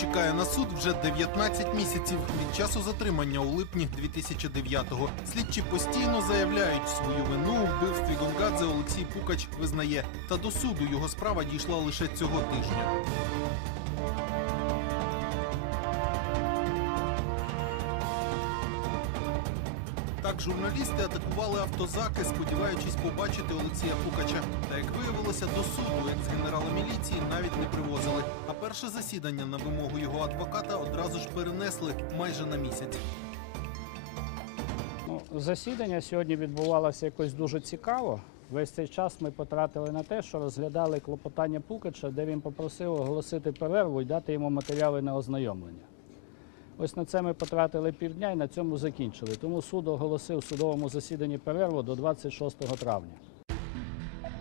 чекає на суд вже 19 місяців від часу затримання у липні 2009-го. Слідчі постійно заявляють свою вину у вбивстві Гонгадзе Олексій Пукач визнає. Та до суду його справа дійшла лише цього тижня. Так журналісти атакували автозаки, сподіваючись побачити Олексія Пукача. Та як виявилося, до суду екс-генерала перше засідання на вимогу його адвоката одразу ж перенесли майже на місяць. Ну, засідання сьогодні відбувалося якось дуже цікаво. Весь цей час ми потратили на те, що розглядали клопотання Пукача, де він попросив оголосити перерву і дати йому матеріали на ознайомлення. Ось на це ми потратили півдня і на цьому закінчили. Тому суд оголосив судовому засіданні перерву до 26 травня.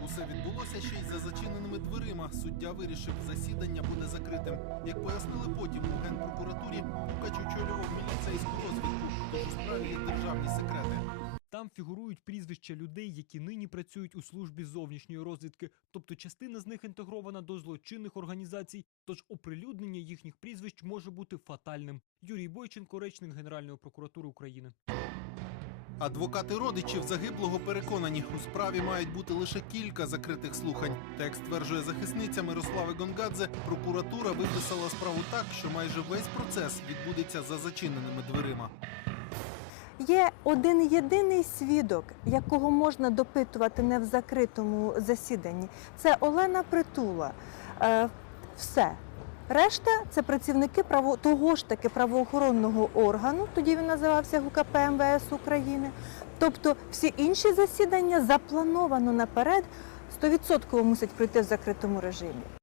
Усе відбулося ще й за зачиненими дверима. Суддя вирішив, засідання буде закритим. Як пояснили потім у генпрокуратурі, Пукач очолював міліцейську розвідку, тож у справі є державні секрети. Там фігурують прізвища людей, які нині працюють у службі зовнішньої розвідки, тобто частина з них інтегрована до злочинних організацій, тож оприлюднення їхніх прізвищ може бути фатальним. Юрій Бойченко, речник Генеральної прокуратури України. Адвокати родичів загиблого переконані, у справі мають бути лише кілька закритих слухань. Та як стверджує захисниця Мирослави Гонгадзе, прокуратура виписала справу так, що майже весь процес відбудеться за зачиненими дверима. Є один єдиний свідок, якого можна допитувати не в закритому засіданні. Це Олена Притула. Е, все. Решта це працівники право, того ж таки правоохоронного органу, тоді він називався ГУКП МВС України. Тобто всі інші засідання заплановано наперед, 100% мусять пройти в закритому режимі.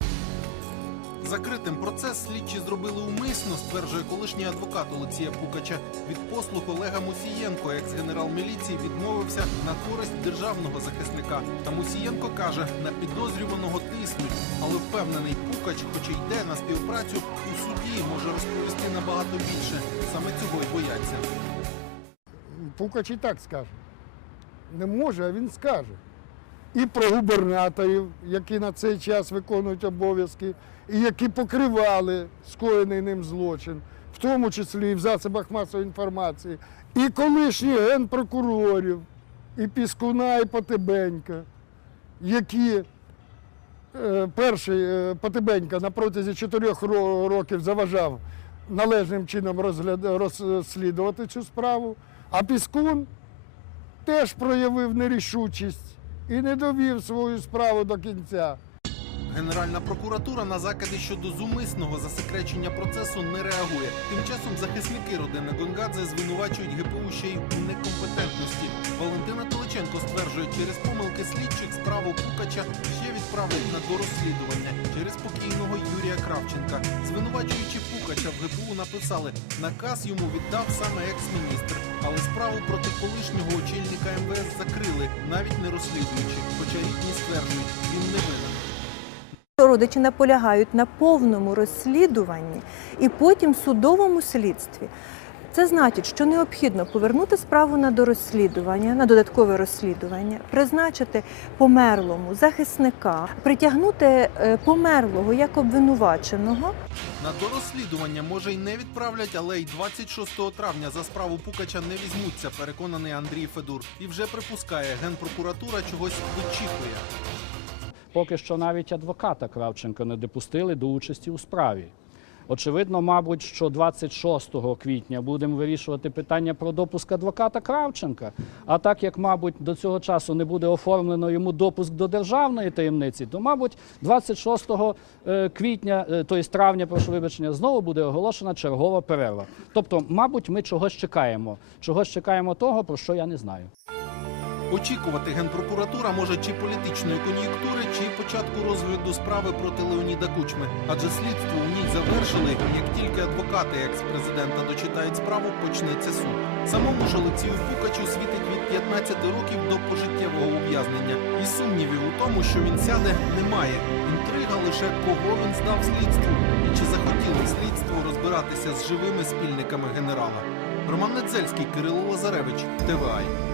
Закритим процес слідчі зробили умисно, стверджує колишній адвокат Олексія Пукача. Від послуг Олега Мусієнко, екс-генерал міліції, відмовився на користь державного захисника. Та Мусієнко каже, на підозрюваного тиснуть, але впевнений Пукач, хоч і йде на співпрацю, у суді може розповісти набагато більше. Саме цього й бояться. Пукач і так скаже. Не може, а він скаже. І про губернаторів, які на цей час виконують обов'язки, і які покривали скоєний ним злочин, в тому числі і в засобах масової інформації, і колишніх генпрокурорів, і Піскуна, і Потебенька, які е, перший е, Потебенька на протязі чотирьох років заважав належним чином розслідувати цю справу, а Піскун теж проявив нерішучість і не довів свою справу до кінця. Генеральна прокуратура на закиди щодо зумисного засекречення процесу не реагує. Тим часом захисники родини Гонгадзе звинувачують ГПУ ще й у некомпетентності. Валентина Толиченко стверджує, через помилки слідчих справу Пукача ще відправлять на дорозслідування через покійного Юрія Кравченка. Звинувачуючи Пукача в ГПУ написали, наказ йому віддав саме екс-міністр, але справу проти колишнього очільника МВС закрили, навіть не розслідуючи. Хоча рідні стверджують, він не винен. Родичі наполягають на повному розслідуванні і потім судовому слідстві. Це значить, що необхідно повернути справу на дорозслідування, на додаткове розслідування, призначити померлому захисника, притягнути е, померлого як обвинуваченого. На дорозслідування може й не відправлять, але й 26 травня за справу Пукача не візьмуться, переконаний Андрій Федур. І вже припускає, генпрокуратура чогось очікує. Поки що навіть адвоката Кравченка не допустили до участі у справі. Очевидно, мабуть, що 26 квітня будемо вирішувати питання про допуск адвоката Кравченка. А так як, мабуть, до цього часу не буде оформлено йому допуск до державної таємниці, то, мабуть, 26 е, квітня, тобто травня, прошу вибачення, знову буде оголошена чергова перерва. Тобто, мабуть, ми чогось чекаємо. Чогось чекаємо того, про що я не знаю. Очікувати генпрокуратура може чи політичної кон'юнктури, чи початку розгляду справи проти Леоніда Кучми. Адже слідство у ній завершили. Як тільки адвокати екс-президента дочитають справу, почнеться суд. Самому ж Олексію Пукачу світить від 15 років до пожиттєвого ув'язнення. І сумнівів у тому, що він сяде, немає. Інтрига лише кого він здав слідству, і чи захотіло слідство розбиратися з живими спільниками генерала. Роман Недзельський, Кирило Лазаревич, ТВАЙ.